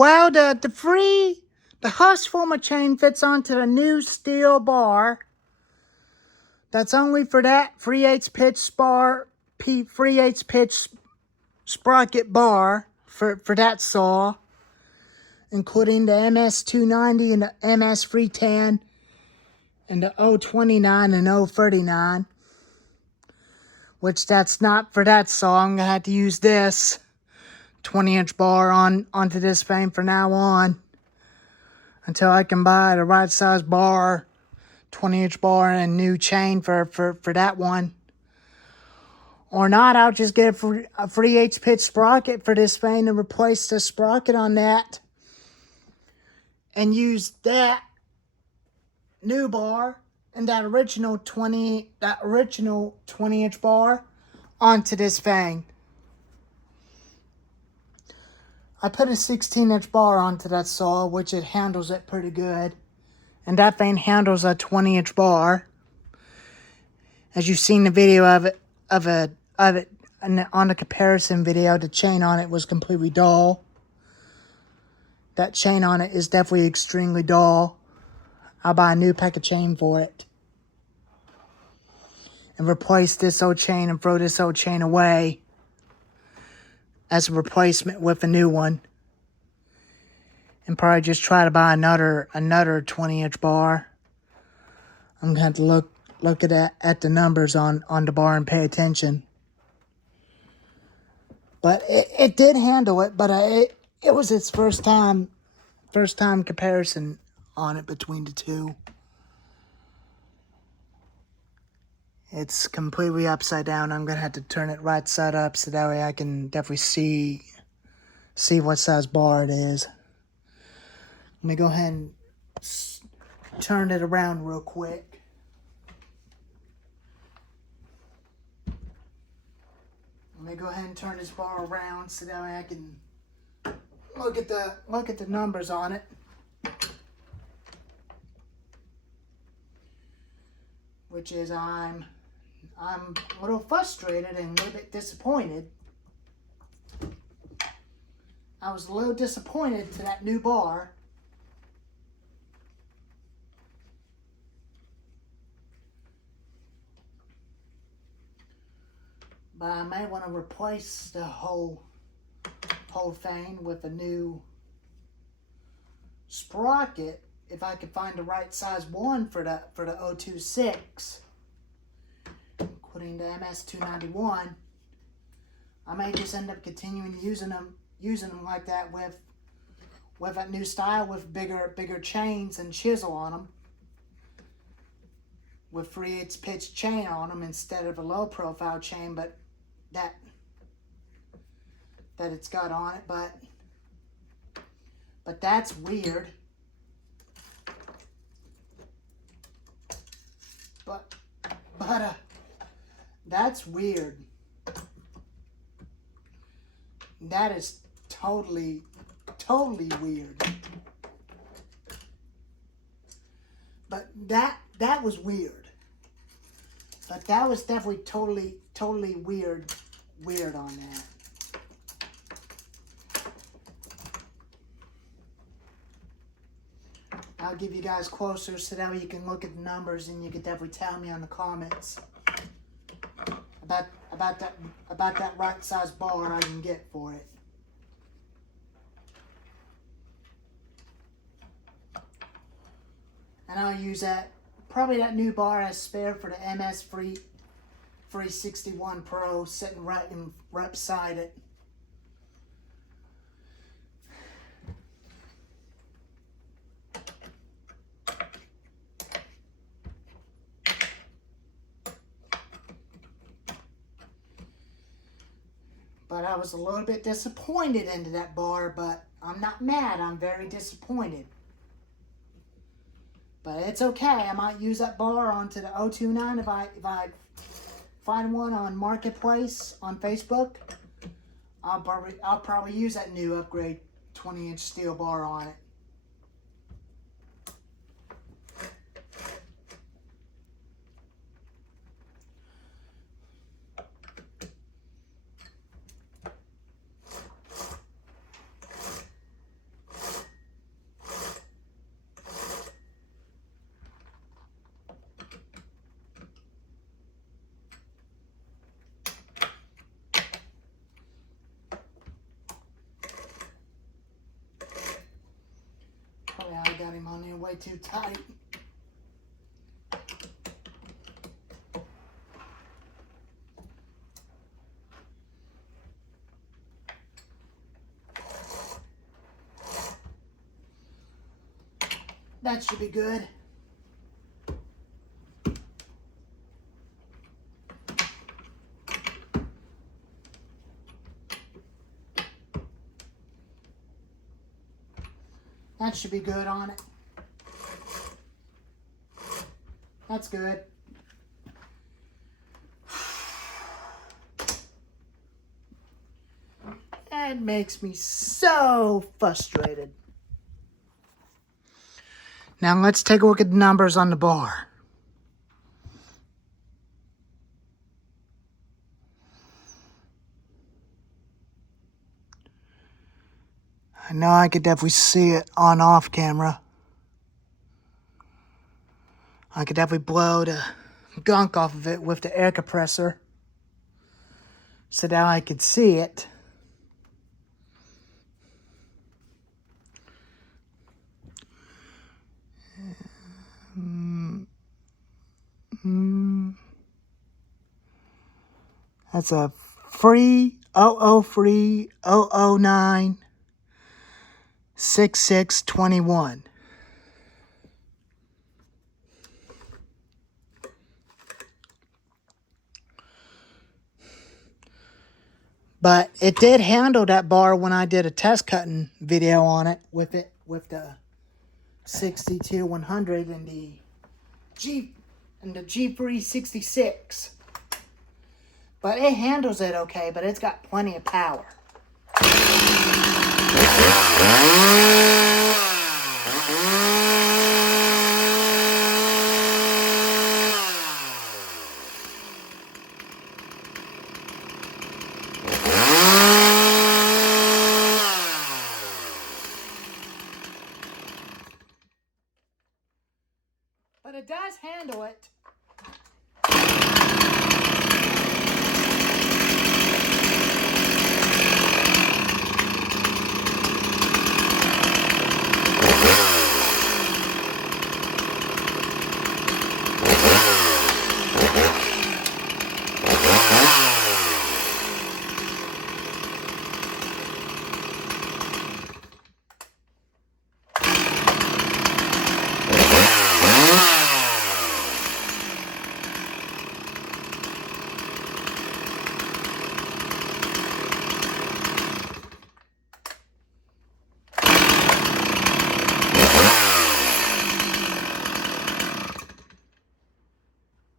Well, the Hush former chain fits onto the new steel bar. That's only for that 3/8 pitch bar, 3/8 pitch sprocket bar for that saw, including the MS-290 and the MS-310 and the 029 and 039. Which that's not for that saw. I'm gonna have to use this 20-inch bar onto this thing from now on until I can buy the right size bar, 20-inch bar, and a new chain for that one. Or not, I'll just get a 3/8 pitch sprocket for this thing and replace the sprocket on that and use that new bar and that original 20-inch bar onto this thing. I put a 16-inch bar onto that saw, which it handles it pretty good. And that thing handles a 20-inch bar. As you've seen the video of it and on the comparison video, the chain on it was completely dull. That chain on it is definitely extremely dull. I'll buy a new pack of chain for it. And replace this old chain and throw this old chain away as a replacement with a new one. And probably just try to buy another 20-inch bar. I'm going to have to look at the numbers on the bar and pay attention. But it did handle it, but it was its first time comparison on it between the two. It's completely upside down. I'm going to have to turn it right side up so that way I can definitely see what size bar it is. Let me go ahead and turn it around real quick. Let me go ahead and turn this bar around so that way I can look at the numbers on it. Which is I'm a little frustrated and a little bit disappointed. I was a little disappointed to that new bar. But I may want to replace the whole thing with a new sprocket if I could find the right size one for the 026, including the MS-291. I may just end up continuing using them like that with a new style with bigger chains and chisel on them, with 3/8 pitch chain on them instead of a low profile chain, but that it's got on it. But that's weird. But that's weird. That is totally weird. But that was weird. But that was definitely totally weird on that. I'll give you guys closer so that way you can look at the numbers and you can definitely tell me on the comments about that right size bar I can get for it. And I'll use probably that new bar as spare for the MS 361 Pro sitting right beside it. But I was a little bit disappointed into that bar, but I'm not mad. I'm very disappointed. But it's okay. I might use that bar onto the 029 if I find one on Marketplace on Facebook. I'll probably use that new upgrade 20-inch steel bar on it. Yeah, I got him on there way too tight. That should be good. That should be good on it. That's good. That makes me so frustrated. Now let's take a look at the numbers on the bar. I know I could definitely see it on off camera. I could definitely blow the gunk off of it with the air compressor. So now I could see it. That's a free 003 009 6621. But it did handle that bar when I did a test cutting video on it with the 62-100 and the G366. But it handles it okay, but it's got plenty of power. But it does handle it.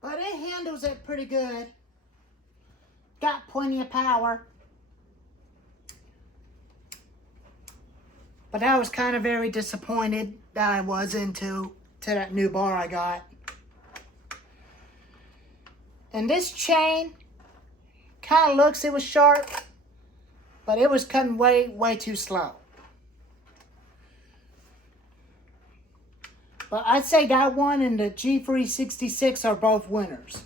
But it handles it pretty good. Got plenty of power. But I was kind of very disappointed that I was to that new bar I got. And this chain kind of looks, it was sharp, but it was cutting way too slow. But I'd say that one and the G366 are both winners.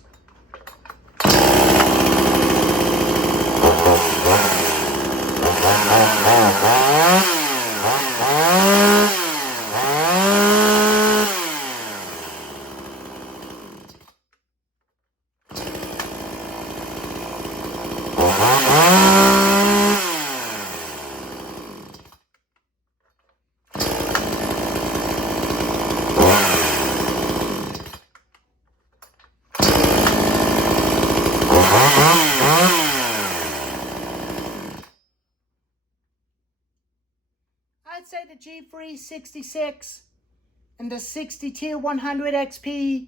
I'd say the G366 and the 62-100 XP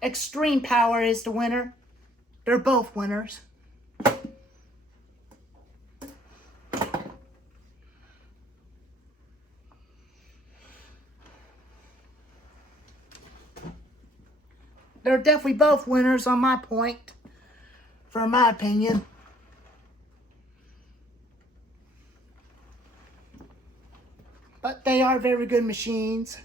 Extreme Power is the winner. They're both winners. They're definitely both winners on my point, for my opinion. But they are very good machines.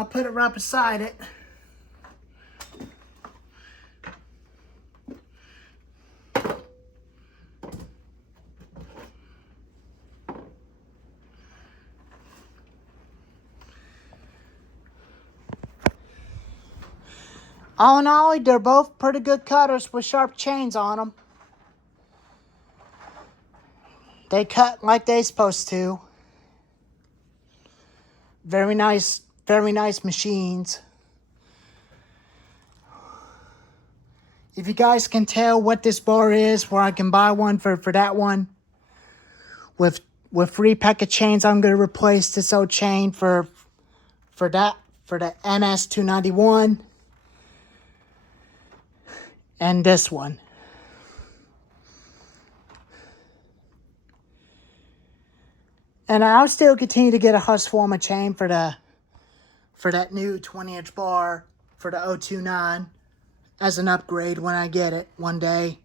I'll put it right beside it. All in all, they're both pretty good cutters with sharp chains on them. They cut like they're supposed to. Very nice machines. If you guys can tell what this bar is, where I can buy one for that one, with 3 pack of chains, I'm going to replace this old chain for the MS291 and this one. And I'll still continue to get a Husqvarna chain for that new 20-inch bar for the 029 as an upgrade when I get it one day.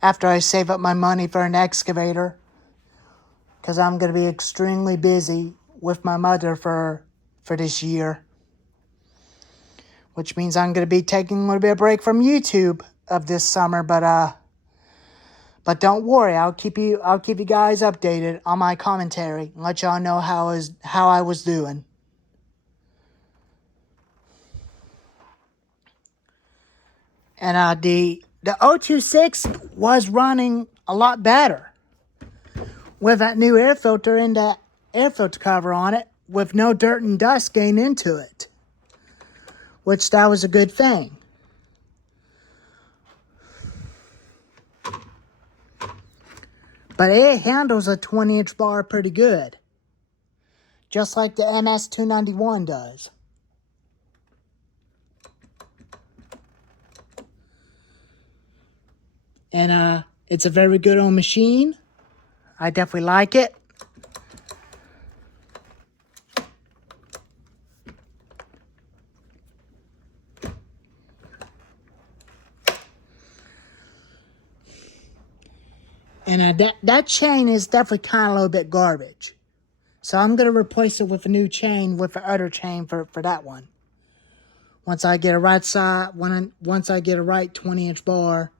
After I save up my money for an excavator. Because I'm going to be extremely busy with my mother for this year. Which means I'm going to be taking a little bit of break from YouTube of this summer. But don't worry, I'll keep you guys updated on my commentary and let y'all know how I was doing. And the 026 was running a lot better with that new air filter and that air filter cover on it, with no dirt and dust getting into it, which that was a good thing. But it handles a 20-inch bar pretty good, just like the MS291 does. And it's a very good old machine. I definitely like it. And that chain is definitely kind of a little bit garbage. So I'm going to replace it with a new chain, with the other chain for that one. Once I get a right side, once I get a right 20-inch bar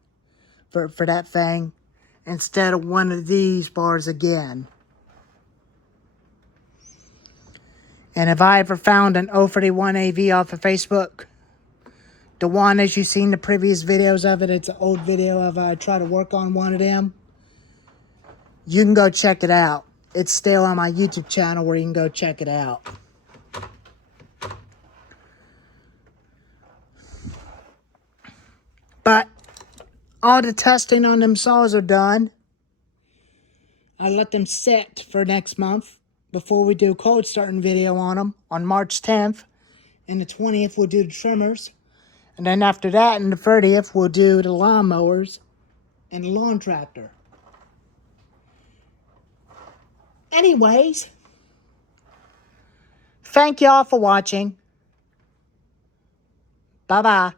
for that thing, instead of one of these bars again. And if I ever found an 031 AV off of Facebook, the one as you seen the previous videos of it, it's an old video of I try to work on one of them. You can go check it out. It's still on my YouTube channel where you can go check it out. But all the testing on them saws are done. I let them set for next month before we do cold starting video on them on March 10th. And the 20th we'll do the trimmers. And then after that, and the 30th, we'll do the lawnmowers and the lawn tractor. Anyways, thank y'all for watching. Bye-bye.